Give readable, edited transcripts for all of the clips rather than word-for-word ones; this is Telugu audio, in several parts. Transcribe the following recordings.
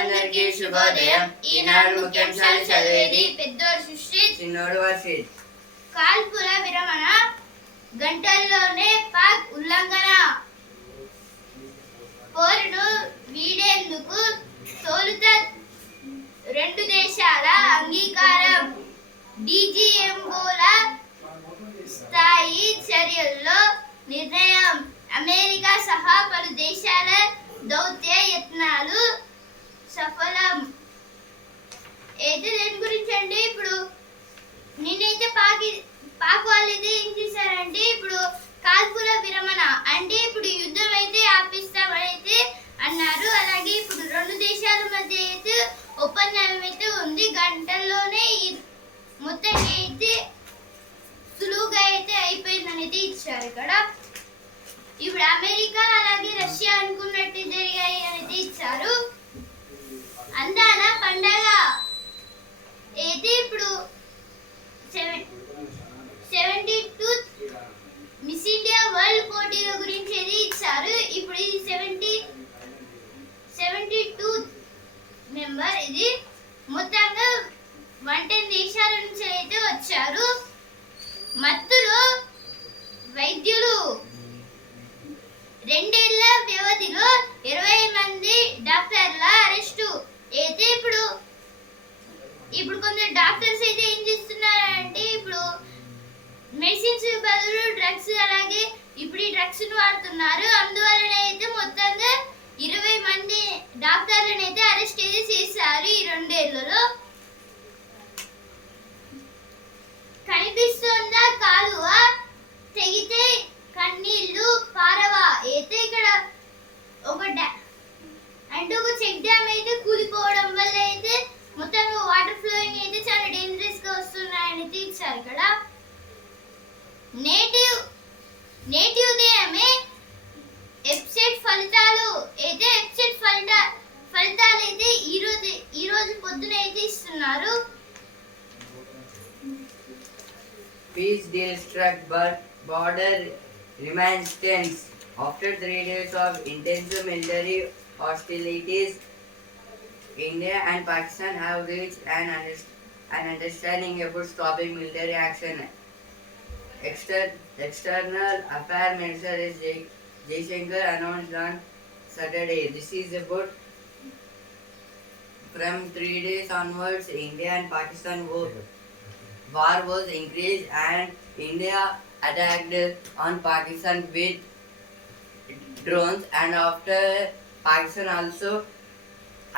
శ్రోతలందరికీ శుభోదయం. ఈనాడు ముఖ్యాంశాలు చదివేది పెద్దోడు సుశ్రీత్, చిన్నోడు వర్షిత్. కాల్పుల విరమణ గంటల్లోనే పాక్ ఉల్లంఘన, పోరును వీడేందుకు తొలుత రెండు దేశాల అంగీకారం, డీజీఎంఓల స్థాయి చర్యల్లో నిర్ణయం, అమెరికా సహా పలు దేశాల దౌత్య యత్నాలు సఫలం. అయితే దేని గురించి అండి, ఇప్పుడు నిన్నైతే పాక్ వాళ్ళు అయితే ఏం చేశారంటే, ఇప్పుడు కాల్పుల విరమణ అంటే ఇప్పుడు యుద్ధం అయితే ఆపిస్తామని అయితే అన్నారు. అలాగే ఇప్పుడు రెండు దేశాల మధ్య అయితే ఒప్పందం అయితే ఉంది. గంటల్లోనే మొత్తం అయితే సులువుగా అయితే అయిపోయిందని అయితే ఇచ్చారు. ఇక్కడ ఇప్పుడు అమెరికా అలాగే రష్యా అనుకున్నట్టు జరిగాయి అనేది ఇచ్చారు. అందాల పండగ అయితే ఇప్పుడు 72 మిస్ ఇండియా వరల్డ్ పోటీల గురించి అయితే ఇచ్చారు. ఇప్పుడు ఇది 72 నెంబర్. ఇది మొత్తంగా 110 దేశాల నుంచి అయితే వచ్చారు. మత్తులో వైద్యులు, 2 ఏళ్ల వ్యవధిలో 20 మంది డాక్టర్ల అరెస్టు. అయితే ఇప్పుడు కొందరు డాక్టర్స్ అయితే ఏం చేస్తున్నారంటే, ఇప్పుడు మెడిసిన్స్ బదులు డ్రగ్స్, అలాగే ఇప్పుడు ఈ డ్రగ్స్ వాడుతున్నారు. అందువలన అయితే మొత్తంగా 20 మంది డాక్టర్లను అయితే అరెస్ట్ అయితే చేశారు ఈ 2 ఏళ్లలో. కనిపిస్తుందా కాలువ తెగితే కన్నీళ్లు పారవా. అయితే ఇక్కడ ఒక చెక్ డ్యామ్ అయితే కూలిపోవడం వల్ల అయితే మొత్తం వాటర్ ఫ్లోయింగ్ అయితే చాలా డేంజరస్ గా వస్తున్నాయని ఇచ్చారు. ఇక్కడ నేటి ఉదయమే వెబ్సైట్ ఫలితాలు అయితే ఈ రోజు పొద్దున అయితే ఇస్తున్నారు. Peace deal struck, but border remains tense. After 3 days of intensive military hostilities, India and Pakistan have reached an understanding about stopping military action. External Affairs Minister S. Jaishankar announced on Saturday. This is about from 3 days onwards, India and Pakistan war was increased, and India attacked on Pakistan with drones, and after Pakistan also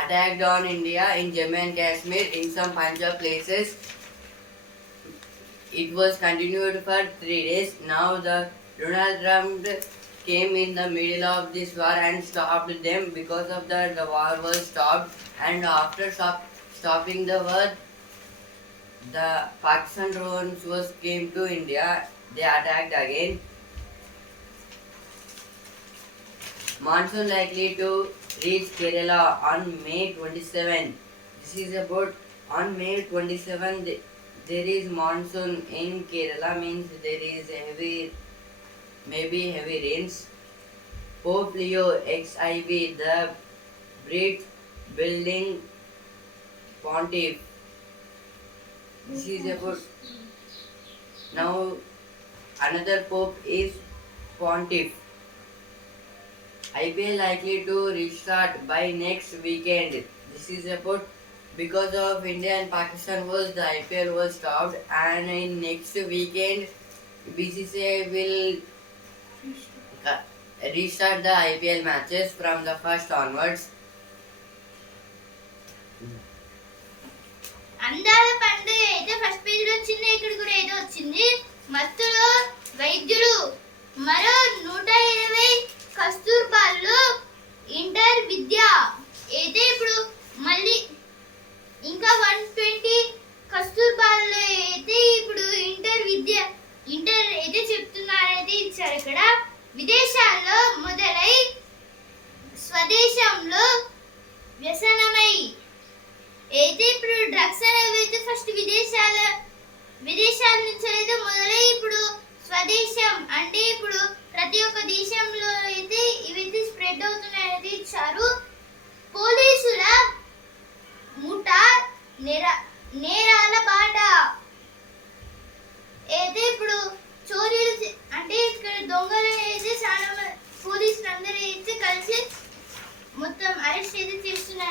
attacked on India in Jammu and Kashmir in some Punjab places. It was continued for 3 days. Now Donald Trump came in the middle of this war and stopped them. Because of that, the war was stopped, and after stopping the war, the Pakistan drones came to India. They attacked again. Monsoon likely to reach Kerala on May 27. This is about on May 27. There is monsoon in Kerala, means there is maybe heavy rains. Pope Leo XIV, the Brit building pontiff. This is about now another pope is pontiff. IPL likely to restart by next weekend. This is about because of India and Pakistan the IPL was stopped, and in next weekend BCCI will restart the IPL matches from the 1st onwards. అందాల పండుగ అయితే ఫస్ట్ పేజ్ లో వచ్చింది. ఇక్కడ కూడా ఏదో వచ్చింది. మత్తులో వైద్యులు, మరో 120 కస్తూర్బాల్లో ఇంటర్ విద్య. అయితే ఇప్పుడు మళ్ళీ ఇంకా 120 కస్తూర్బాల్లో అయితే ఇప్పుడు ఇంటర్ అయితే చెప్తున్నారైతే ఇచ్చారు. ఇక్కడ విదేశాల్లో మొదలై స్వదేశంలో వ్యసనమై. అయితే ఇప్పుడు డ్రగ్స్ అనేవి అయితే ఫస్ట్ విదేశాల నుంచి అయితే మొదలై ఇప్పుడు స్వదేశం అంటే ఇప్పుడు ప్రతి ఒక్క దేశంలో అయితే ఇవైతే స్ప్రెడ్ అవుతున్నాయనేది ఇచ్చారు. పోలీసుల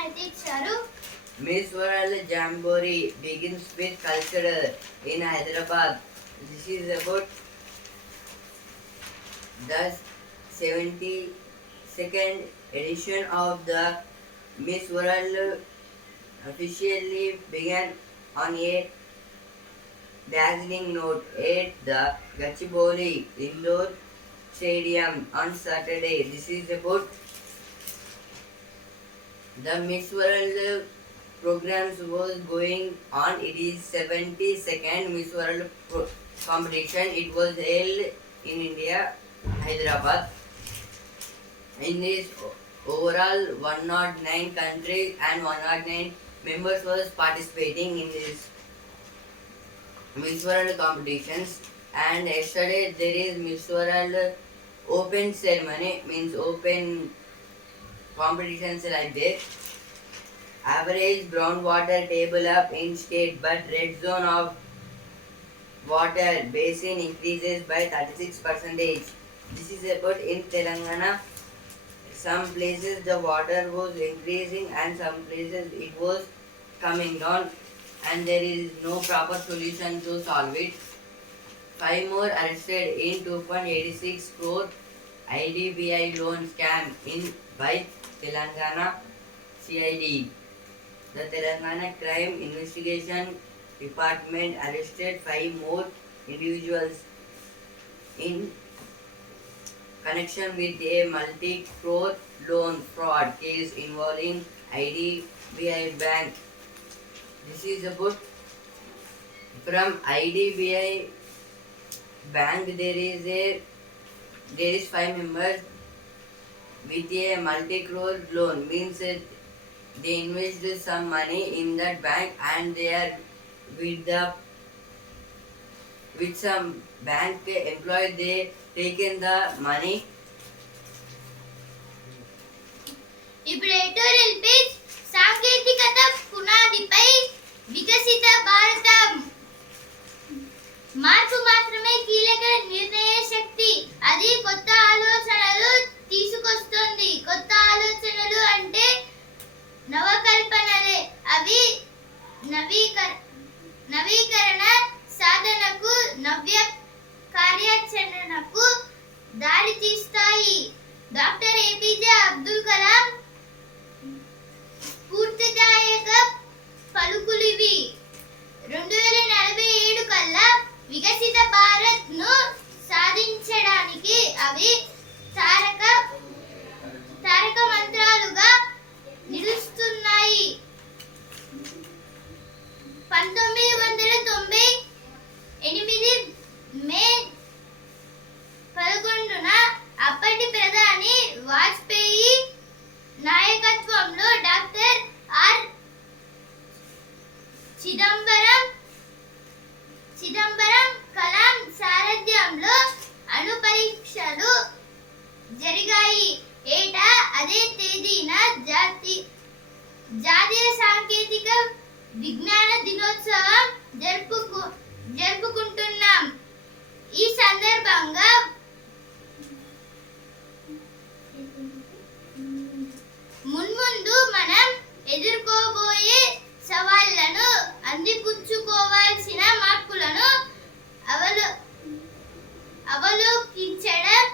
అయితే ఇచ్చారు. Miss World Jamboree begins with culture in Hyderabad. This is about the 72nd edition of the Miss World officially began on a dazzling note at the Gachibowli Indoor Stadium on Saturday. This is about the Miss World programs was going on. It is 72nd Miss World competition. It was held in India, Hyderabad. In this overall 109 countries and 109 members was participating in this Miss World competitions. And yesterday there is Miss World open ceremony, means open competitions like that. Average groundwater table up in state, but red zone of water basin increases by 36%. This is about in Telangana. Some places the water was increasing and some places it was coming down, and there is no proper solution to solve it. 5 more arrested in 2.86 crore IDBI loan scam in by Telangana CID. The Telangana Crime Investigation Department arrested 5 more individuals in connection with a multi-crore loan fraud case involving IDBI Bank. This is about from IDBI Bank. There is 5 members with a multi-crore loan, means that they invested some money in that bank and they are with some bank employee, they taken the money. ఇప్పుడు ఎడిటోరియల్ పేజ్ సాంకేతికత పునాదిపై వికసిత భారతం. మార్పు మాత్రమే కీలక నిర్ణయ శక్తి. అది కొత్త ఆలోచనలు తీసుకొస్తుంది. కొత్త ఆలోచనలు అంటే నవకల్పనలే. అవి నవీకరణ సాధనకు, నవ్య కార్యాచరణకు దారి తీస్తాయి. డాక్టర్ ఏపీజే అబ్దుల్ కలాం స్ఫూర్తిదాయక పలుకులివి. 2047 కల్లా వికసిత భారత్ ను సాధించడానికి అవి తారక మంత్రాలుగా నిలుస్తున్నాయి. 1998 మే 11న అప్పటి ప్రధాని వాజ్పేయి నాయకత్వంలో డాక్టర్ ఆర్ చిదంబరం కలాం సారథ్యంలో అణు పరీక్షలు జరిగాయి. ఏటా అదే తేదీన జాతీయ సాంకేతిక విజ్ఞాన దినోత్సవం జరుపుకుంటున్నాం. ఈ సందర్భంగా మున్ముందు మనం ఎదుర్కోబోయే సవాళ్లను, అందిపుచ్చుకోవాల్సిన మార్పులను అవలోకించడం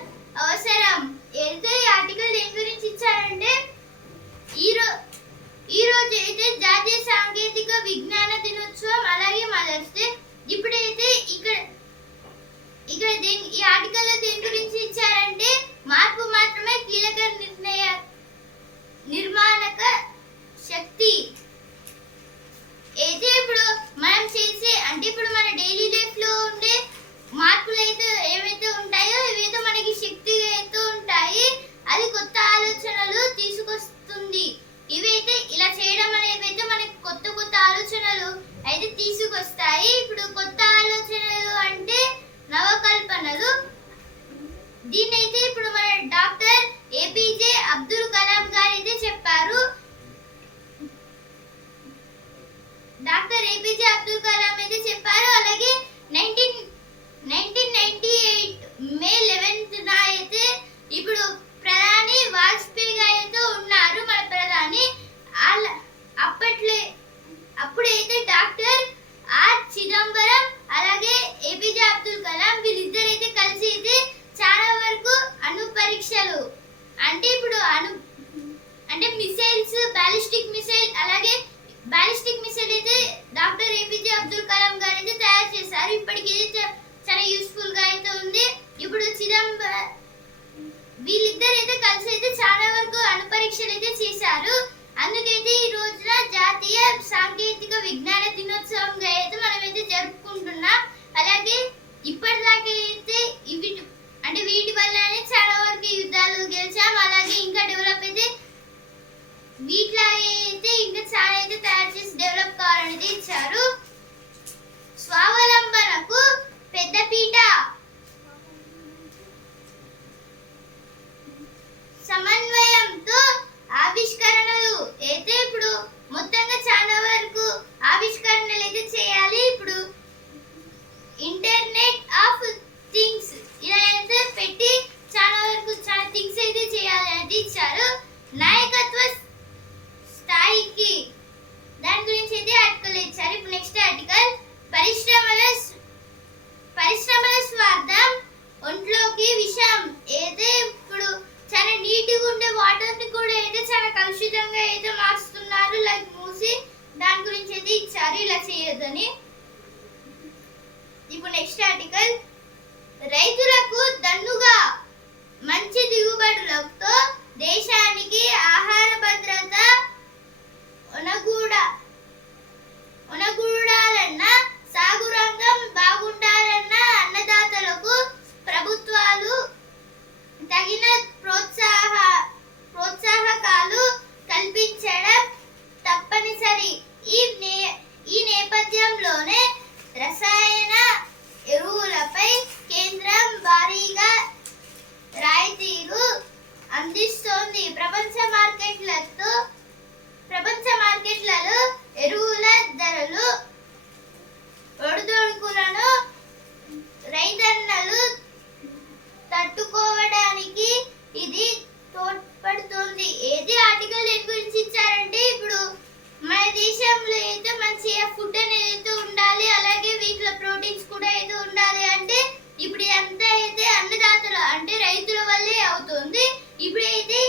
అవసరం. ఏదో ఈ ఆర్టికల్ దేని గురించి ఇచ్చారంటే ఈ రోజు అయితే జాతీయ సాంకేతిక విజ్ఞాన దినోత్సవం, అలాగే మదర్స్ డే. ఇప్పుడైతే ఇక్కడ ఈ ఆర్టికల్ దేని గురించి ఇచ్చారంటే మార్పు మాత్రమే కీలక నిర్మాణక శక్తి. అయితే ఇప్పుడు మనం చేసే, అంటే ఇప్పుడు మన డైలీ లైఫ్ లో ఉండే మార్పులు అయితే ఏవైతే ఉంటాయో ఇవైతే మనకి శక్తి అయితే ఉంటాయి. అది కొత్త ఆలోచనలు తీసుకొస్తుంది. ఇవైతే ఇలా చేయడం అనేది అయితే మనకి కొత్త ఆలోచనలు అయితే తీసుకొస్తాయి. ఇప్పుడు కొత్త ఆలోచనలు అంటే నవకల్పనలు. దీన్నైతే ఇప్పుడు మన డాక్టర్ ఏపీజే అబ్దుల్ కలాం గారు అయితే చెప్పారు. డాక్టర్ ఏపీజే అబ్దుల్ కలాం అయితే చెప్పారు. అలాగే 1998 మే 11న అయితే ఇప్పుడు ప్రధాని వాజ్పేయి గారు అయితే ఉన్నారు. మన ప్రధాని బాలిస్టిక్ మిసైల్ అయితే డాక్టర్ ఏపీజే అబ్దుల్ కలాం గారు అయితే తయారు చేశారు. ఇప్పటికి ఇది చాలా యూస్ఫుల్ గా అయితే ఉంది. ఇప్పుడు వీళ్ళిద్దరు అయితే కలిసి అయితే చాలా వరకు అణుపరీక్షలు అయితే చేశారు. అందుకైతే ఈ రోజున జాతీయ సాంకేతిక విజ్ఞాన దినోత్సవంగా అయితే మనమైతే జరుపుకుంటున్నాం. అలాగే ఇప్పటిదాకా అయితే వీటి వల్లనే చాలా వరకు యుద్ధాలు గెలిచాం. అలాగే ఇంకా డెవలప్ అయితే వీటిలాగే అయితే ఇంకా చాలా అయితే తయారు చేసి డెవలప్ కావాలనేది ఇచ్చారు. స్వావలంబనకు పెద్దపీట, సమన్వయంతో ఆవిష్కరణలు అయితే ఇప్పుడు మొత్తంగా చాలా వరకు ఆవిష్కరణలు అయితే చేయాలి. ఇప్పుడు ఇంటర్నెట్ ఆఫ్ థింగ్స్ ఇలా అయితే పెట్టి చాలా వరకు చాలా థింగ్స్ అయితే చేయాలి అనేది ఇచ్చారు. నాయకత్వ స్థాయికి దాని గురించి అయితే ఆర్టికల్ ఇచ్చారు. ఇప్పుడు నెక్స్ట్ ఆర్టికల్ పరిశ్రమల స్వార్థం ఒంట్లోకి విషం. అయితే ఇప్పుడు చాలా నీట్గా ఉండే వాటర్ ని కూడా అయితే చాలా కలుషితంగా అయితే మార్చుతున్నారు, లైక్ మూసి. దాని గురించి అయితే ఇచ్చారు ఇలా చేయొద్దని. ఇప్పుడు నెక్స్ట్ ఆర్టికల్ రైతులకు దన్నుగా మంచి దిగుబడులతో దేశానికి ఆహార భద్రత ఒనగూడాలన్న, సాగు రంగం బాగుండాలన్న అన్నదాతలకు ప్రభుత్వాలు తగిన ప్రోత్సాహకాలు కల్పించడం తప్పనిసరి. ఈ నేపథ్యంలోనే రసాయన ఎరువులపై కేంద్రం భారీగా రాయితీలు అందిస్తోంది. ప్రపంచ మార్కెట్లలో ఎరువుల ధరలు ఒడిదుడుకులను రైతన్నలు తట్టుకోవడానికి ఇది తోడ్పడుతుంది. ఏది ఆర్టికల్ దేని గురించి ఇచ్చారంటే ఇప్పుడు మన దేశంలో అయితే మంచిగా ఫుడ్ అనేది ఉండాలి, అలాగే వీటిలో ప్రోటీన్స్ కూడా అయితే ఉండాలి. అంటే ఇప్పుడు ఇదంతా అయితే అన్నదాతలు అంటే రైతుల వల్లే అవుతుంది. ఇప్పుడైతే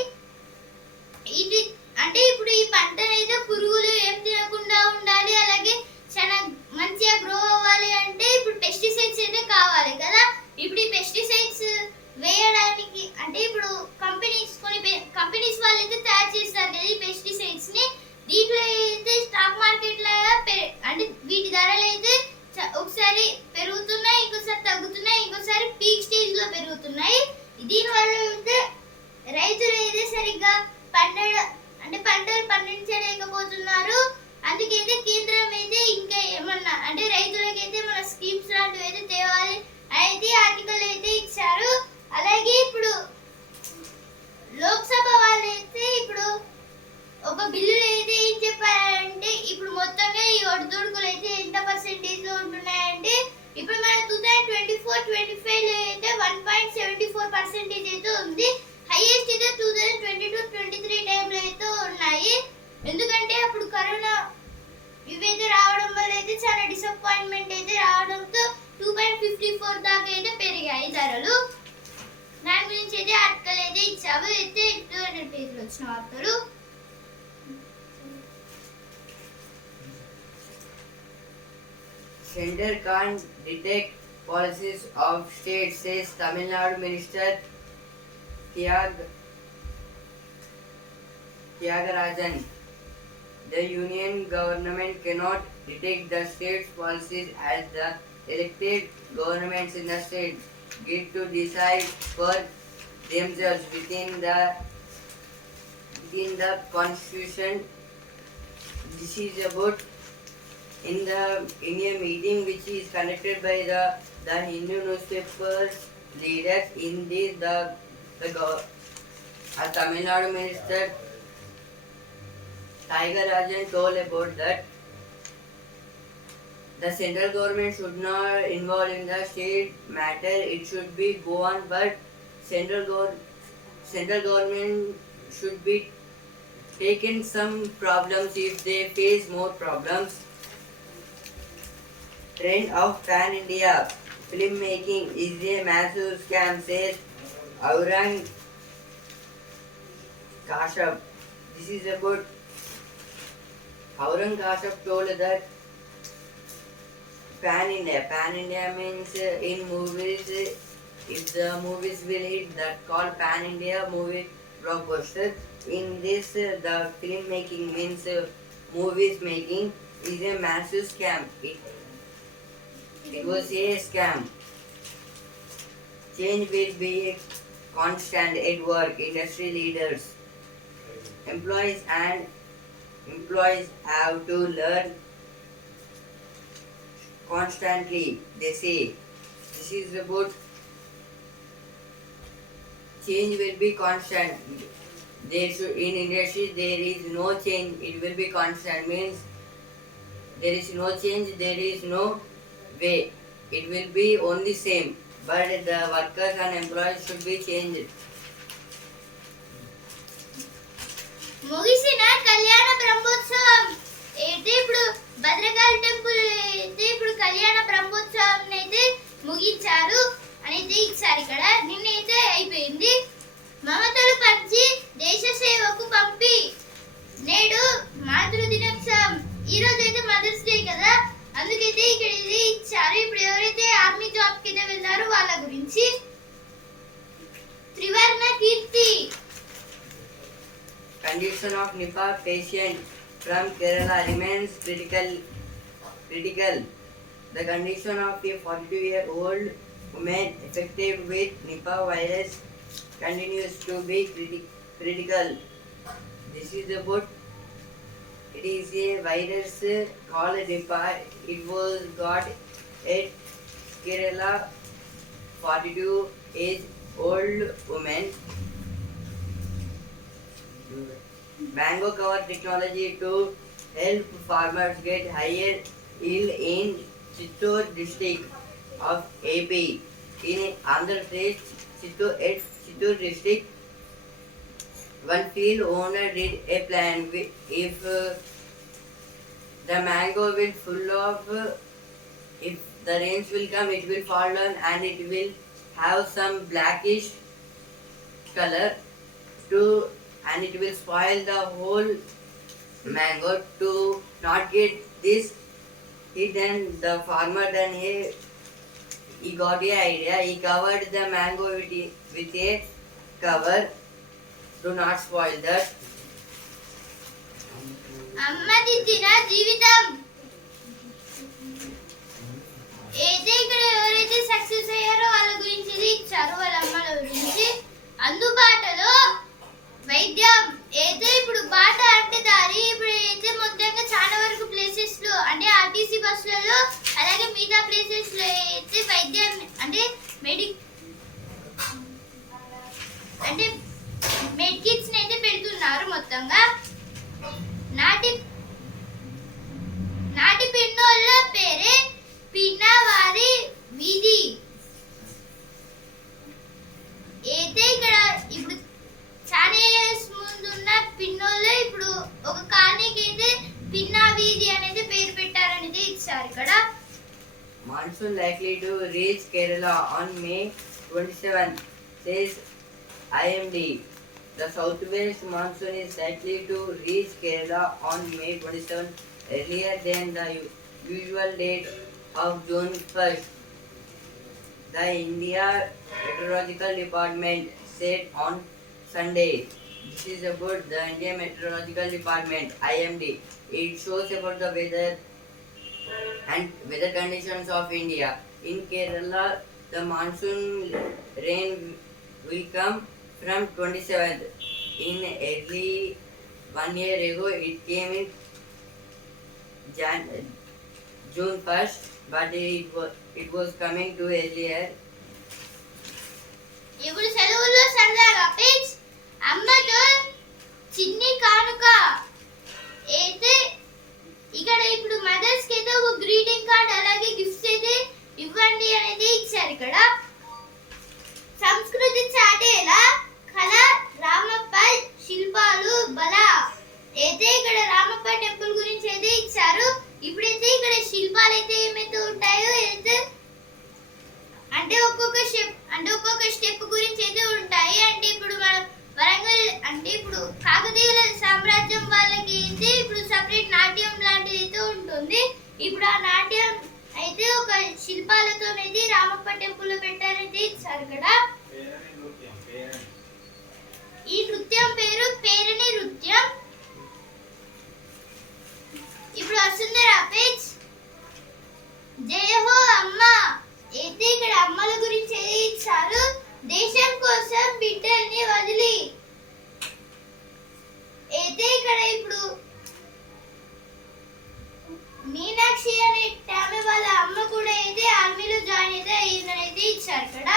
ఇది అంటే ఇప్పుడు ఈ పంటను అయితే పురుగులు ఏం తినకుండా ఉండాలి, అలాగే చాలా మంచిగా గ్రో అవ్వాలి అంటే ఇప్పుడు పెస్టిసైడ్స్ అయితే కావాలి కదా. ఇప్పుడు ఈ పెస్టిసైడ్స్ వేయడానికి అంటే ఇప్పుడు కంపెనీస్ వాళ్ళు అయితే తయారు చేస్తారు కదా ఈ పెస్టిసైడ్స్ ని. దీంట్లో అయితే స్టాక్ మార్కెట్ లాగా అంటే వీటి ధరలు అయితే ఒకసారి పెరుగుతున్నాయి, ఇంకోసారి తగ్గుతున్నాయి, ఇంకోసారి పీక్ స్టేజ్ లో పెరుగుతున్నాయి. దీనివల్ల అయితే రైతులు అయితే సరిగ్గా పంటలు పండించలేకపోతున్నారు. అందుకైతే కేంద్రం అయితే ఇంకా ఏమన్నా అంటే రైతులకైతే మన స్కీమ్స్ లాంటివి అయితే తేవాలి అయితే ఆర్టికల్ అయితే ఇచ్చారు. అలాగే ఇప్పుడు లోక్సభ వాళ్ళు అయితే ఇప్పుడు ఒక బిల్లులు అయితే ఏం చెప్పారంటే ఇప్పుడు మొత్తంగా ఈ ఒడిదుడుకులు అయితే ఎంత పర్సెంటేజ్ లో ఉంటున్నాయంటే ఇప్పుడు మన 2024-25 లో అయితే 1.74% అయితే ఉంది. హైయెస్ట్ అయితే 2022-23 టైంలో అయితే ఉన్నాయి. ఎందుకంటే అప్పుడు కరోనా ఇవైతే రావడం వల్ల అయితే చాలా డిసప్పాయింట్మెంట్ అయితే రావడంతో 2.54 దాకా అయితే పెరిగాయి ధరలు. దాని గురించి అయితే ఆర్టికల్ అయితే ఇచ్చావు. అయితే 200 పేజీలు వచ్చిన వార్తలు. Center can't detect policies of state, says Tamil Nadu Minister Thiagarajan. The union government cannot detect the state's policies as the elected governments in the state get to decide for themselves within the constitution. This is about in a meeting which is conducted by the Hindu newspapers leaders. In this the Tamil Nadu Minister Thiagarajan told about that the central government should not involve in the state matter. It should be go on, but central government should be taken some problems if they face more problems. Trend of pan-India filmmaking is a massive scam, says Aurang Kashyap. This is about Aurangzeb told that pan India means in movies, if the movies will hit, that called pan India movie blockbuster. In this, the filmmaking means movies making is a massive scam. It was a scam. Change will be constant at work. Industry leaders, employees have to learn constantly. They say this is about change will be constant. There should, in industry there is no change. It will be constant means there is no change. There is no way. It will be only same. But the workers and employees should be changed. ముగిసిన కళ్యాణ బ్రహ్మోత్సవం అయితే ఇప్పుడు భద్రకాళి టెంపుల్ అయితే ఇప్పుడు కళ్యాణ బ్రహ్మోత్సవం అయితే ముగించారు అనేది ఇచ్చారు ఇక్కడ నిన్నైతే అయిపోయింది. మమతలు పంచి దేశ సేవకు పంపి నేడు మాతృ దినోత్సవం. ఈ రోజు అయితే మదర్స్ డే కదా, అందుకైతే ఇక్కడ ఇది ఇచ్చారు. ఇప్పుడు ఎవరైతే ఆర్మీ జాబ్ కి వెళ్ళారో వాళ్ళ గురించి త్రివర్ణ కీర్తి. Condition of Nipah patient from Kerala remains critical. The condition of a 42-year-old woman affected with Nipah virus continues to be critical. This is about it is a virus called Nipah. It was got at Kerala 42-year-old woman. Mango cover technology to help farmers get higher yield in Chittor district of AP. In Andhra Pradesh, Chittor district, one field owner did a plan. If the mango will full of, if the rains will come, it will fall down and it will have some blackish color and it will spoil the whole mango. To not get this hit, and the farmer then he got a idea. He covered the mango with a cover to not spoil that. అమ్మదిద్దిన జీవితం అయితే ఇక్కడ ఎవరైతే సక్సెస్ అయ్యారో వాళ్ళ గురించి ఇచ్చారు, వాళ్ళ అమ్మల గురించి. అందుబాటులో వైద్యం అయితే ఇప్పుడు బాట అంటే దారి. ఇప్పుడు అయితే మొత్తంగా చాలా వరకు ప్లేసెస్ లో అంటే ఆర్టీసీ బస్సులలో అలాగే మిగతా ప్లేసెస్ లో అయితే వైద్యం అంటే మెడికిట్స్ అయితే పెడుతున్నారు మొత్తంగా. నాటి పిన్నోళ్ళ పేరే పిన్నవారి వీధి. అయితే ఇక్కడ ఇప్పుడు చాలా ఇయర్స్ ముందున్న పిన్నోళ్ళే ఇప్పుడు ఒక కాలనీకి అయితే పిన్నా వీధి అనేది పేరు పెట్టారనేది ఇచ్చారు ఇక్కడ. Monsoon likely to reach Kerala on May 27th, says IMD. The southwest monsoon is likely to reach Kerala on May 27th, earlier than the usual date of June 1st. The India Meteorological Department said on Sunday. This is about the Indian Meteorological Department, IMD. It shows about the weather and weather conditions of India. In Kerala, the monsoon rain will come from 27th. In early 1 year ago, it came in June 1st, but it was coming to earlier. ఇప్పుడు సెలవుల్లో సరదాగా పేజ్ అమ్మతో చిన్ని కానుక అయితే ఇక్కడ ఇప్పుడు మదర్స్ కి అయితే ఒక గ్రీటింగ్ కార్డ్ అలాగే గిఫ్ట్స్ అయితే ఇవ్వండి అనేది ఇచ్చారు ఇక్కడ. సంస్కృతి చాటేలా కళ రామప్ప శిల్పాలు బల అయితే ఇక్కడ రామప్ప టెంపుల్ గురించి అయితే ఇచ్చారు. ఇప్పుడైతే ఇక్కడ శిల్పాలు అయితే ఏమైతే ఉంటాయో అయితే అంటే ఒక్కొక్క స్టెప్ గురించి అయితే ఉంటాయి. అంటే ఇప్పుడు మన వరంగల్ అంటే ఇప్పుడు కాకతీయుల సామ్రాజ్యం వాళ్ళకి అయితే ఇప్పుడు సపరేట్ నాట్యం లాంటిది అయితే ఉంటుంది. ఇప్పుడు ఆ నాట్యం అయితే ఒక శిల్పాలతో అనేది రామప్ప టెంపుల్ పెట్టారైతే ఇచ్చారు కదా. ఈ నృత్యం పేరు పేరణి నృత్యం. ఇప్పుడు వస్తుంది పేజ్. జయ హో అమ్మ. అయితే ఇక్కడ అమ్మల గురించి ఏది ఇచ్చారు, దేశం కోసం బిడ్డల్ని వదిలి. అయితే ఇక్కడ ఇప్పుడు మీనాక్షి అనే ఆమె వాళ్ళ అమ్మ కూడా అయితే ఆర్మీలో జాయిన్ అయితే అయ్యిందనైతే ఇచ్చారు ఇక్కడ.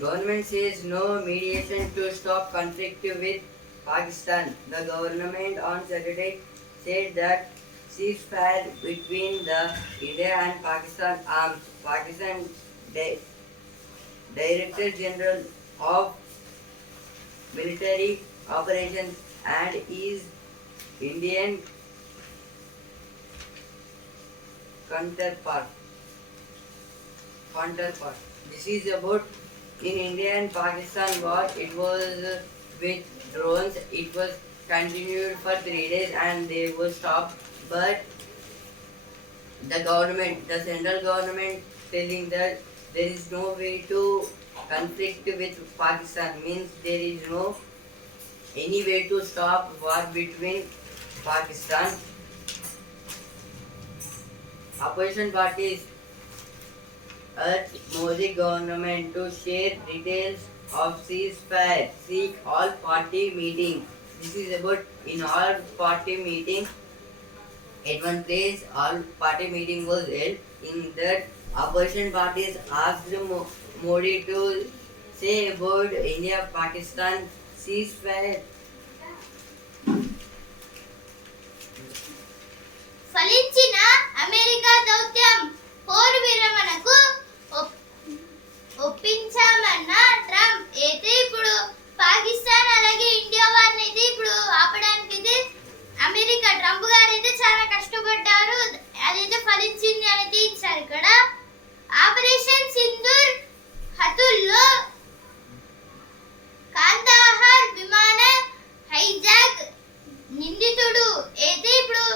Government says no mediation to stop conflict with Pakistan. The government on Saturday said that ceasefire between the India and Pakistan arms. Pakistan Director General of Military Operations and his Indian counterpart. This is about in India and Pakistan war. It was with drones. It was continued for 3 days and they were stopped. But the central government telling that there is no way to conflict with Pakistan, means there is no any way to stop war between Pakistan. Opposition parties urged Modi government to share details of ceasefire, seek all party meeting. This is about in all party meeting. At one place, all party meeting was held. In that, opposition parties asked Modi to say about India-Pakistan ceasefire. ఫలించిన అమెరికా దౌత్యం పోరు విరమణకు ఒప్పించామన్న ట్రంప్. అయితే ఇప్పుడు పాకిస్తాన్ అలాగే ఇండియా వారిని అయితే ఇప్పుడు ఆపడానికి అయితే అమెరికా ట్రంప్ గారు అయితే చాలా కష్టపడ్డారు. అదైతే ఫలించింది అనేది ఇచ్చారు ఇక్కడ. ఆపరేషన్ సింధూర్ హతుల్లో కాందాహార్ విమాన హైజాక్ నిందితుడు. అయితే ఇప్పుడు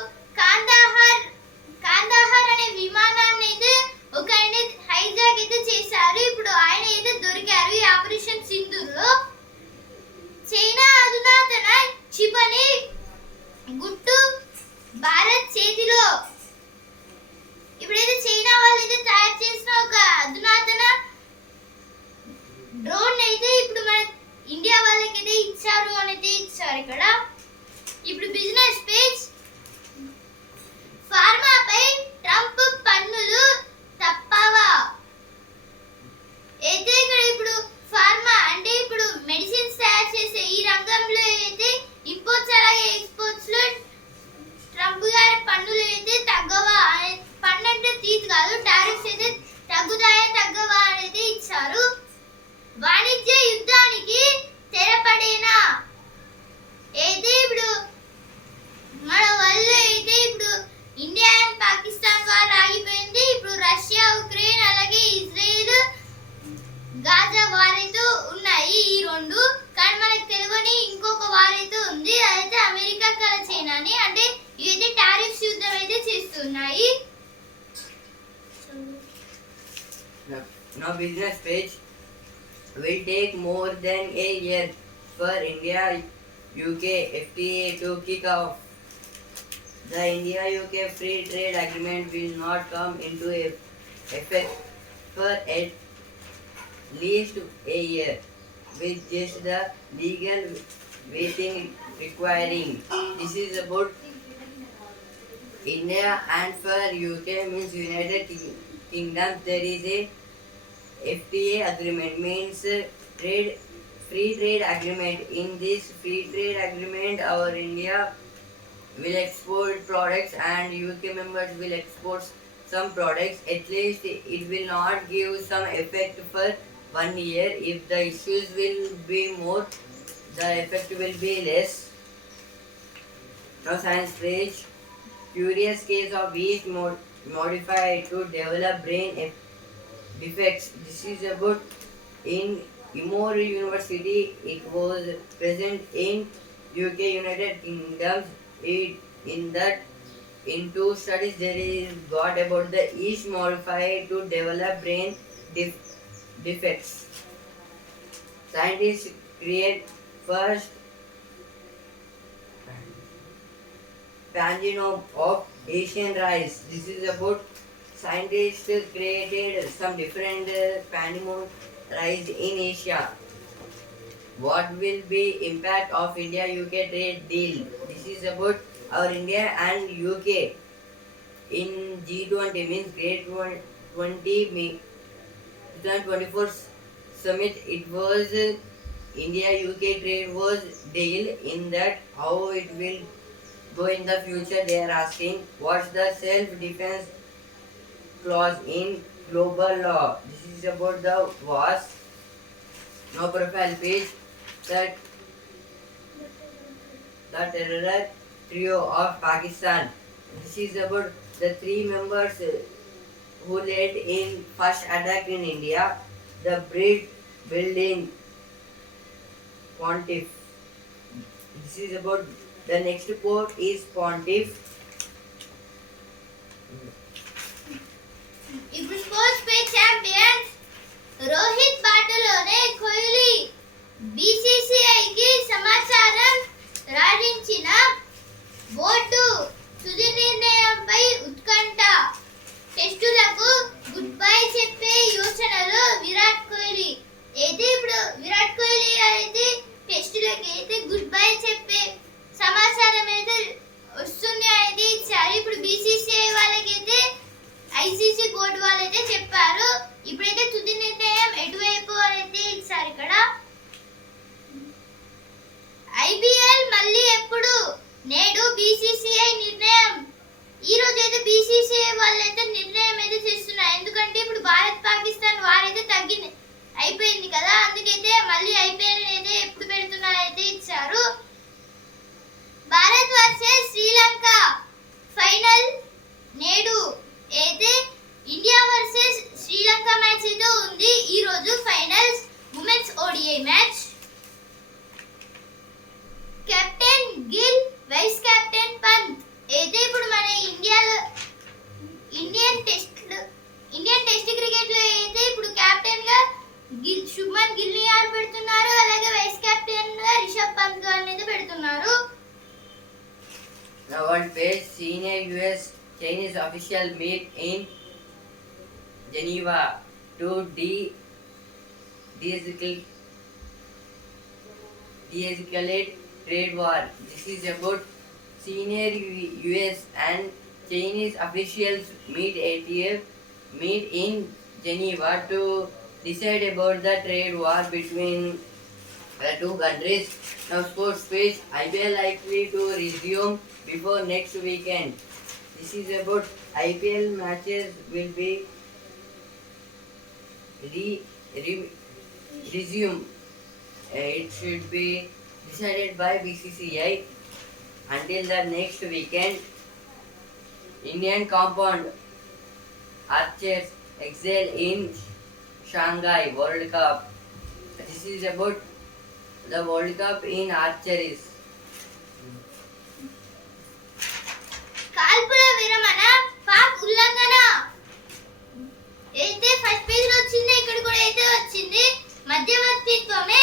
కాందాహార్ అనే విమానాన్ని అయితే ఒక ఆయన హైజాక్ అయితే చేశారు. ఇప్పుడు ఆయన అయితే దొరికారు ఈ ఆపరేషన్ సింధూర్ లో. చైనా అధునాతన క్షిపణి గుట్టు భారత్ చేతిలో. ఇప్పుడైతే చైనా వాళ్ళు అయితే తయారు చేసిన ఒక అధునాతన డ్రోన్ అయితే ఇప్పుడు మన ఇండియా వాళ్ళకైతే ఇచ్చారు అనేది ఇచ్చారు ఇక్కడ. ఇప్పుడు బిజినెస్ పేజ్. ఫార్మాపై ట్రంప్ పన్నులు తప్పవా. అయితే ఇక్కడ ఇప్పుడు ఫార్మా అంటే ఇప్పుడు మెడిసిన్స్ తయారు చేసే ఈ రంగంలో అయితే ఇంపోర్ట్స్ అలాగే ఎక్స్పోర్ట్స్ లో ట్రంప్ గారి పన్నులు అయితే తగ్గవా. పన్ను అంటే తీసి కాదు, టారిఫ్స్ అయితే తగ్గుతాయా తగ్గవా అనేది ఇచ్చారు. వాణిజ్య యుద్ధానికి తెరపడేనా. అయితే ఇప్పుడు మన వల్ల అయితే ఇప్పుడు ఇండియా అండ్ పాకిస్తాన్ వార్ ఆగిపోయింది. ఇప్పుడు రష్యా ఉక్రెయిన్ అలాగే ఇజ్రాయెల్ గాజా వార్ అయితే ఉన్నాయి ఈ రెండు. కానీ మనకు తెలియని ఇంకొక వార్ అయితే ఉంది. అదైతే అమెరికా కల చైనాని అంటే ఇవైతే టారిఫ్స్ యుద్ధం అయితే చేస్తున్నాయి. Now business page. Will take more than a year for India UK FTA to kick off. The India-UK Free Trade Agreement will not come into effect for at least a year, with just the legal waiting requiring. This is about India, and for UK means United Kingdom. There is a FTA agreement, means free trade agreement. In this free trade agreement, our India will export products and UK members will export some products. At least it will not give some effect for 1 year. If the issues will be more, the effect will be less. Now science page. Curious case of yeast modified to develop brain defects. This is about in Emory University. It was present in UK, United Kingdom. It in that in two studies there is got about the yeast modified to develop brain defects. Scientists create first pangenome of Asian rice. This is about scientists created some different pangenome rice in Asia. What will be impact of India UK trade deal? This is about our India and UK in G20 means Great 20 2024 summit. It was India UK trade was deal in that how it will go in the future. They are asking what's the self defense clause in global law. This is about the WAS. No profile page that the terror trio of Pakistan. This is about the three members who led in first attack in India. The bridge building Pontiff. This is about the next port is Pontiff. ఇప్పుడు స్పోర్ట్స్ పే ఛాంపియన్స్ రోహిత్ బాటలోనే కోహ్లీ బీసీసీఐకి సమాచారం రాయించిన బోర్డు తుది నిర్ణయంపై ఉత్కంఠ. టెస్టులకు గుడ్ బై చెప్పే యోచనలో విరాట్ కోహ్లీ. అయితే ఇప్పుడు విరాట్ కోహ్లీ అయితే టెస్టులకి అయితే గుడ్ బై చెప్పే సమాచారం అయితే వస్తుంది అనేది ఇచ్చారు. ఇప్పుడు బీసీసీఐ వాళ్ళకైతే ఐసీసీ బోర్డు వాళ్ళైతే చెప్పారు. ఇప్పుడైతే తుది నిర్ణయం ఎటువైపు అయితే ఇచ్చారు. ఇక్కడ ఐపీఎల్ మళ్ళీ ఎప్పుడు? నేడు బీసీసీఐ నిర్ణయం. ఈ రోజు అయితే బీసీసీఐ వాళ్ళైతే నిర్ణయం అయితే చేస్తున్నారు. ఎందుకంటే ఇప్పుడు భారత్ పాకిస్తాన్ వారైతే తగ్గింది అయిపోయింది కదా, అందుకైతే మళ్ళీ ఐపీఎల్ అయితే ఎప్పుడు పెడుతున్నారైతే ఇచ్చారు. భారత్ వర్సెస్ శ్రీలంక ఫైనల్ నేడు. అయితే ఇండియా వర్సెస్ శ్రీలంక మ్యాచ్ అయితే ఉంది ఈ రోజు finals women's ODI match. Captain Gill, vice captain Pant. అయితే ఇప్పుడు మన ఇండియన్ టెస్ట్ క్రికెట్ లో అయితే ఇప్పుడు కెప్టెన్ గా శుభ్మన్ గిల్ ని పెడుతున్నారు. అలాగే వైస్ కెప్టెన్ గా రిషబ్ పంత్ గారిని అయితే పెడుతున్నారు. The world faced senior US Chinese official meet in Geneva to de-escalate trade war. This is about senior US and Chinese officials meet in Geneva to decide about the trade war between the two countries. Now sports page, IPL likely to resume before next weekend. This is about IPL matches will be resume. It should be decided by BCCI until the next weekend. Indian compound archers excel in Shanghai World Cup. This is about the World Cup in archeries. కాల్పుల విరమణ పాక్ ఉల్లంఘన. అయితే ఫస్ట్ పేజ్ లో వచ్చింది, ఇక్కడ కూడా అయితే వచ్చింది. మధ్యవర్తిత్వమే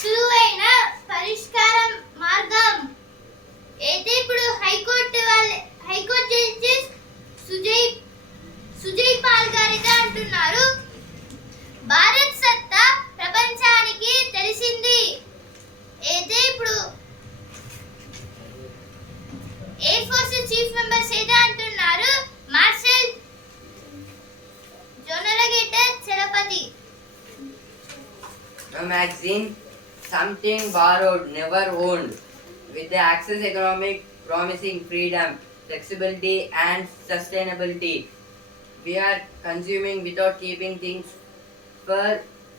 సులువైన పరిష్కారం మార్గం. అయితే ఇప్పుడు హైకోర్టు జడ్జిస్ సుజయ్ పాల్ గారిగా అంటున్నారు, భారత్ సత్తా ప్రపంచానికి తెలిసింది. అయితే ఇప్పుడు ఎయిర్ ఫోర్స్ చీఫ్ మెంబర్స్ అయితే అంటున్నారు, marshal Jonnalagadda Chalapathi. A magazine, something borrowed, never owned. With the access economic promising freedom, flexibility and sustainability. We are consuming without keeping things for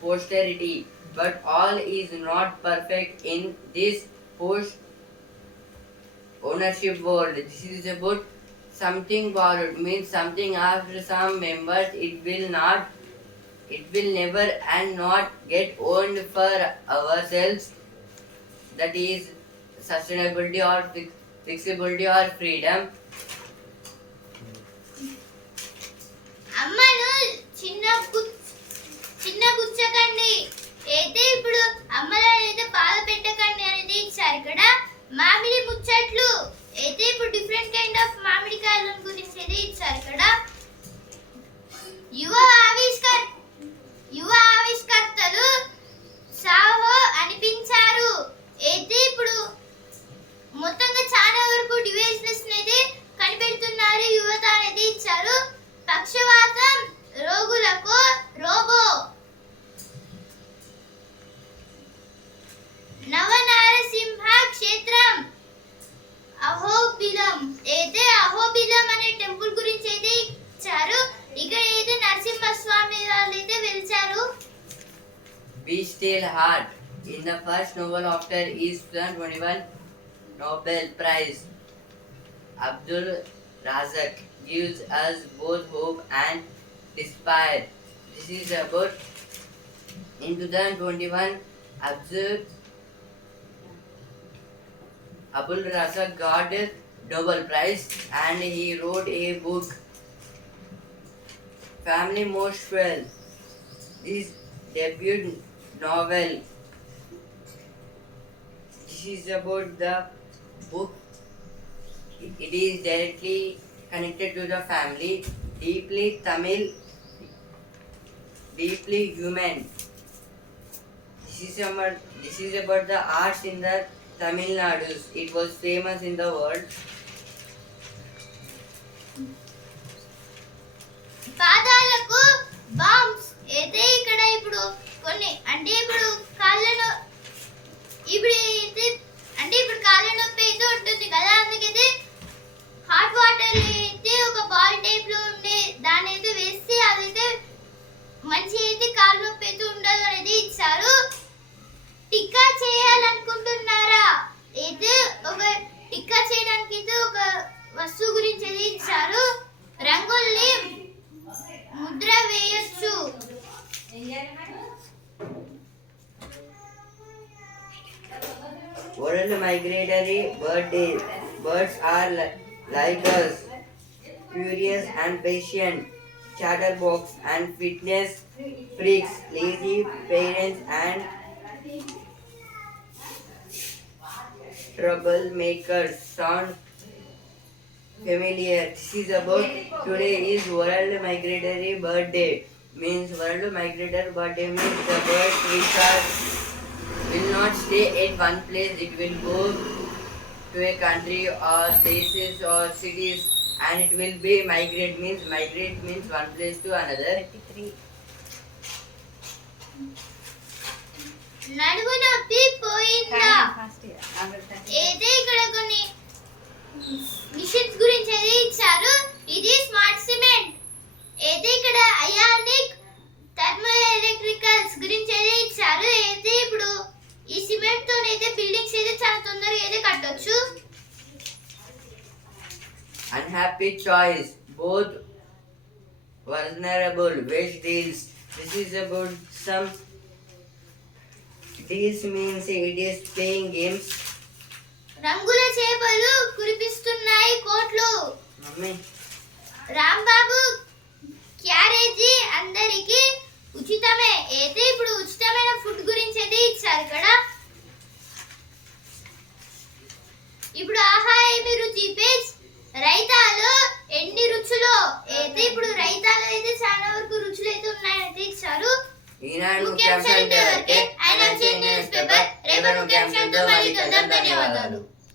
posterity. But all is not perfect in this post ownership world. This is about something borrowed means something after some members it will not it will never and not get owned for ourselves. That is sustainability or flexibility or freedom. అమ్మను చిన్న గుచ్చకండి అయితే ఇప్పుడు అమ్మలను అయితే బాధ పెట్టకండి అనేది ఇచ్చారు ఇక్కడ. మామిడి ముచ్చట్లు అయితే ఇప్పుడు డిఫరెంట్ కైండ్ ఆఫ్ మామిడికాయల గురించి అయితే ఇచ్చారు ఇక్కడ. యువ ఆవిష్కర్తలు సాహో అనిపించారు అయితే ఇప్పుడు మొత్తంగా చాలా వరకు డివైసెస్ అయితే కనిపెడుతున్నారు యువత అనేది ఇచ్చారు. పక్షవాతం రోగులకు రోబో. నవనారసింహ క్షేత్రం అహోబిలం అయితే అహోబిలం అనే టెంపుల్ గురించి అయితే ఇచ్చారు. ఇక్కడ అయితే నరసింహస్వామి వాళ్ళు అయితే వెలిచారు. Be still heart. In the first novel after his 2021 Nobel Prize, Abdul Razak gives us both hope and despair. This is about in 2021 Abdul Razak got a Nobel Prize and he wrote a book, Family Most Well. His debut novel. This is about the book. It is directly connected to the family, deeply Tamil, deeply human. This is about the arts in the Tamil Nadu. It was famous in the world. పాదాలకు బాంబ్స్ అయితే ఇక్కడ ఇప్పుడు కొన్ని అంటే ఇప్పుడు కాళ్ళను ఇప్పుడు కాళ్ళ నొప్పి అయితే ఉంటుంది కదా, అందుకైతే హాట్ వాటర్ అయితే ఒక బాల్ టైప్ లో ఉండే దాని అయితే వేసి అదైతే మంచి అయితే కాళ్ళ నొప్పి అయితే ఉండదు అనేది ఇచ్చారు. టిక్కా చేయాలనుకుంటున్నారా అయితే ఒక టిక్కా చేయడానికి అయితే ఒక వస్తువు గురించి అయితే ఇచ్చారు. రంగుల్ని ముద్ర వేయొచ్చు. World Migratory Bird Day. Birds are like us, curious and patient, chatterbox and fitness freaks, lazy parents and troublemakers. Sound familiar? This is about today is World Migratory Bird Day. Means World Migratory Bird Day means the birds which will not stay at one place. It will go to a country or places or cities and it will be migrate means one place to another. నడుము నొప్పి పోయిందా అయితే ఇక్కడ కొన్ని మిషన్స్ గురించి అయితే ఇచ్చారు. ఇది స్మార్ట్ సిమెంట్ అయితే ఇక్కడ అయానిక్ థర్మో ఎలక్ట్రికల్స్ గురించి అయితే ఇచ్చారు. అయితే ఇప్పుడు ఈ సిమెంట్ తో అయితే బిల్డింగ్స్ అయితే చాలా తొందరగా అయితే కట్టొచ్చు. Unhappy choice, both vulnerable wage deals. This is about some deals means it is playing games. రంగుల చేపలు కురిపిస్తున్నాయి కోట్లు. మమ్మీ రాంబాబు క్యారేజీ అందరికి ఉచితమే అయితే ఇప్పుడు ఉచితమైన ఫుడ్ గురించి అయితే ఇచ్చారు ఇక్కడ. ఇప్పుడు ఆహా ఏమి రుచి పేజ్ రైతాలో ఎన్ని రుచులో అయితే ఇప్పుడు రైతాలో అయితే చాలా వరకు రుచులు అయితే ఉన్నాయని ఇచ్చారు. ఈనాడు ముఖ్యాంశాలు ఇంతవరకే. న్యూస్ పేపర్ రేపటి ముఖ్యాంశాలతో మళ్ళీ కలుద్దాం. ధన్యవాదాలు.